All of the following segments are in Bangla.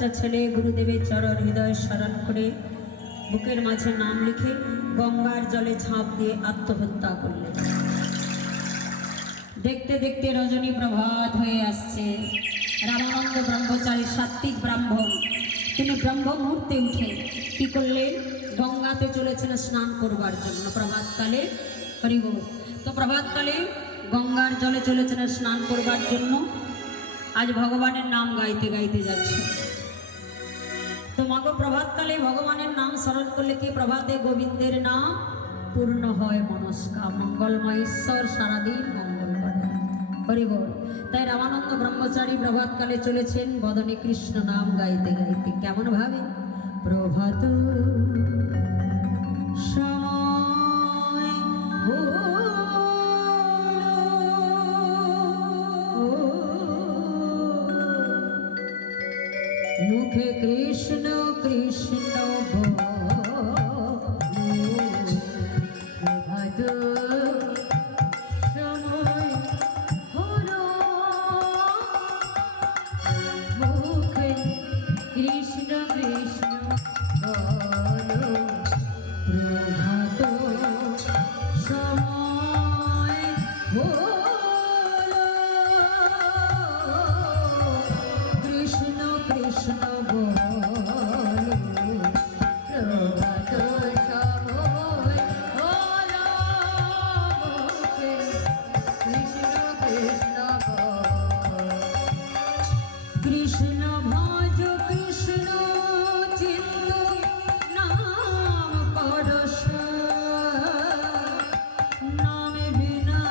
বাচ্চা ছেলে গুরুদেবের চরণ হৃদয় স্মরণ করে বুকের মাঝে নাম লিখে গঙ্গার জলে ঝাঁপ দিয়ে আত্মহত্যা করলেন। দেখতে দেখতে রজনী প্রভাত হয়ে আসছে। রামানন্দ ব্রহ্মচারী সাত্বিক ব্রাহ্মণ, তিনি ব্রহ্ম মুহূর্তে উঠে কি করলেন? গঙ্গাতে চলেছেন স্নান করবার জন্য প্রভাতকালে। হরিবল। তো প্রভাতকালে গঙ্গার জলে চলেছেন স্নান করবার জন্য। আজ ভগবানের নাম গাইতে গাইতে যাচ্ছে। তো মাগো প্রভাতকালে ভগবানের নাম স্মরণ করলে কি প্রভাতে গোবিন্দের নাম পূর্ণ হয় মনস্কা। মঙ্গলময় ঈশ্বর সারাদিন মঙ্গল করে। হরিবল। তাই রামানন্দ ব্রহ্মচারী প্রভাতকালে চলেছেন বদনে কৃষ্ণ নাম গাইতে গাইতে। কেমন ভাবে? প্রভাত সময় মুখে কৃষ্ণ কৃষ্ণ প্রভাত সময় হলো মুখে কৃষ্ণ কৃষ্ণ বলো। প্রভাত সময় হলো কৃষ্ণ কৃষ্ণ কৃষ্ণ ভজ কৃষ্ণ চিন্ত নাম করস নামে বিনা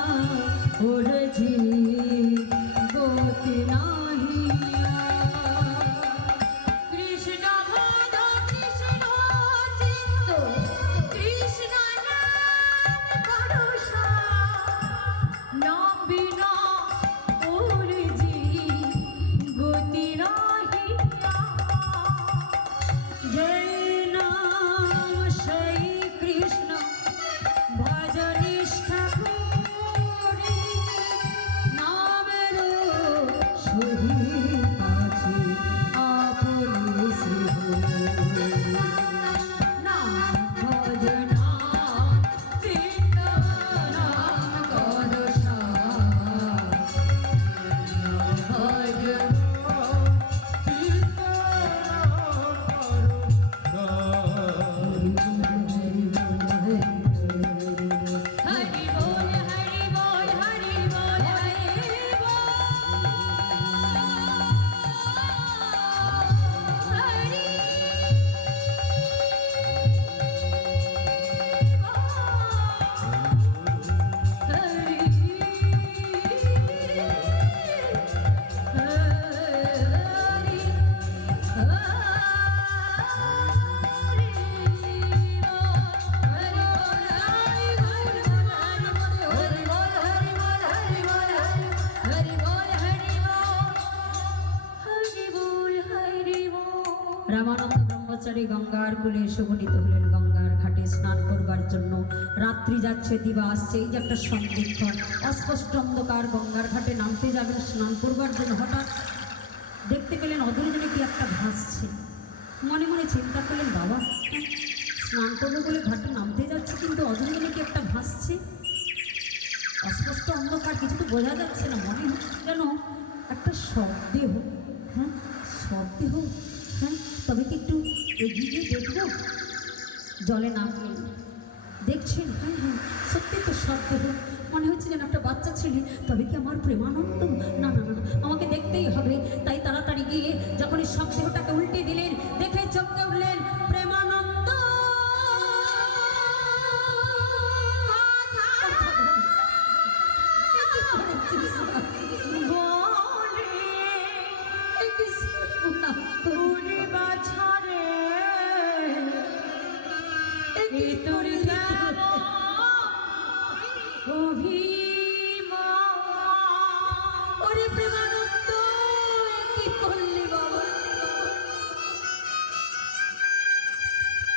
ওরজি গতি নাহি। কৃষ্ণ ভজ কৃষ্ণ চিন্ত কৃষ্ণ নাম করস নাম বিনা ওরজি গতি রাহিয়া। জয় নাম সেই কৃষ্ণ ভজ নিষ্ঠা করি নামের সহিত আছে আপনি শ্রী নাম ভজ নাম চিন্ত নাম করসা ভজ রামানন্দ ব্রহ্মচারী গঙ্গার কূলে এসে উপনীত হলেন। গঙ্গার ঘাটে স্নান করবার জন্য। রাত্রি যাচ্ছে, দিবা আসছে, এই যে একটা সন্ধিক্ষণ, অস্পষ্ট অন্ধকার। গঙ্গার ঘাটে নামতে যাবেন স্নান করবার জন্য। হঠাৎ দেখতে পেলেন অদূরে যেন কি একটা ভাসছে। মনে মনে চিন্তা করলেন, বাবা স্নান করবো বলে ঘাটে নামতে যাচ্ছে, কিন্তু অদূরে যেন কি একটা ভাসছে। অস্পষ্ট অন্ধকার, কিছু তো বোঝা যাচ্ছে না। মনে হচ্ছে যেন একটা শবদেহ। হ্যাঁ, শবদেহ। হ্যাঁ, তবে কি একটু এগিয়ে গিয়ে দেখবো? জলে নামলেন, দেখছেন হ্যাঁ হ্যাঁ সত্যি তো শবদেহ। মনে হচ্ছে যেন একটা বাচ্চা ছেলে। তবে কি আমার প্রেমানন্দ? না না না, আমাকে দেখতেই হবে। তাই তাড়াতাড়ি গিয়ে যখন এই শবদেহটাকে উল্টে দিলেন, দেখে চমকে উঠলেন, প্রেমানন্দ।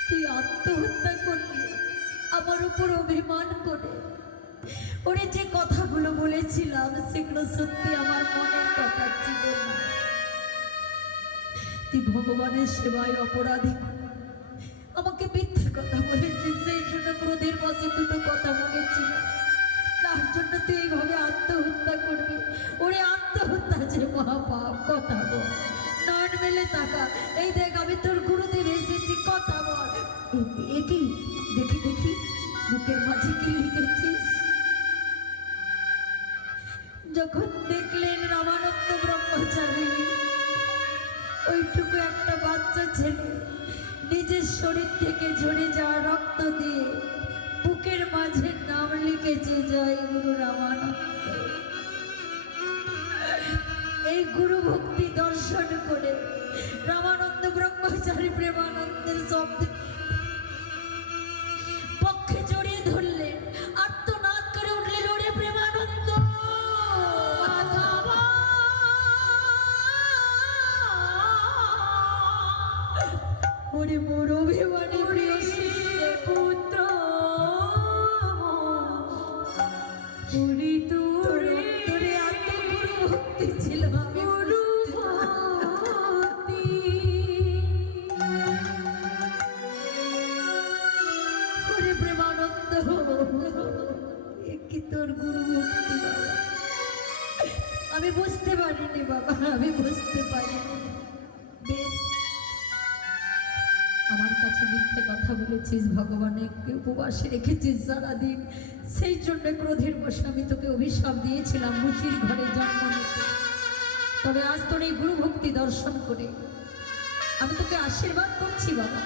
তুই আত্মহত্যা করলি আমার উপর অভিমান করে। ওরে যে কথাগুলো বলেছিলাম সেগুলো সত্যি আমার মনের কথা ছিল না। তুই ভগবানের সেবায় অপরাধী, আমাকে মিথ্যে কথা বলেছিস, সেই জন্য ক্রোধের বসে দুটো কথা বলেছিলাম, তার জন্য তুই এইভাবে আত্মহত্যা করবি। ওরে আত্মহত্যা যে মহাপাপ, কথা বল, নন মেলে টাকা, এই দেখ আমি তোর গুরুদেব এসেছি, কথা বল। এ কি, দেখি দেখি বুকের মাঝে কি লিখেছিস। যখন দেখলেন রামানন্দ ব্রহ্মচারী ওইটুকু একটা বাচ্চা ছেলে নিজের শরীর থেকে ঝরে যাওয়া রক্ত দিয়ে বুকের মাঝে নাম লিখেছে জয় গুরু রামানন্দ। এই গুরু ভক্তি দর্শন করে রামানন্দ ব্রহ্মচারী প্রেমানন্দের শব্দ পক্ষে জড়িয়ে ধরলেন, আর্তনাদ করে উঠলেন, ওরে প্রেমানন্দ ওরে মোর অভিমানী প্রিয় পুত্র, তোরে এত গুরু ভক্তি ছিল, গুরু ভক্তি, ওরে প্রেমানন্দ এ কি তোর গুরু ভক্তি বাবা, আমি বুঝতে পারিনি বাবা, আমি বুঝতে পারিনি। বেশ, আমার কাছে মিথ্যে কথা বলেছিস, ভগবানকে উপবাসে রেখেছিস সারাদিন, সেই জন্য ক্রোধের বশে আমি তোকে অভিশাপ দিয়েছিলাম মুচির ঘরে জন্ম নিতে। তবে আজ তোর এই গুরু ভক্তি দর্শন করে আমি তোকে আশীর্বাদ করছি বাবা,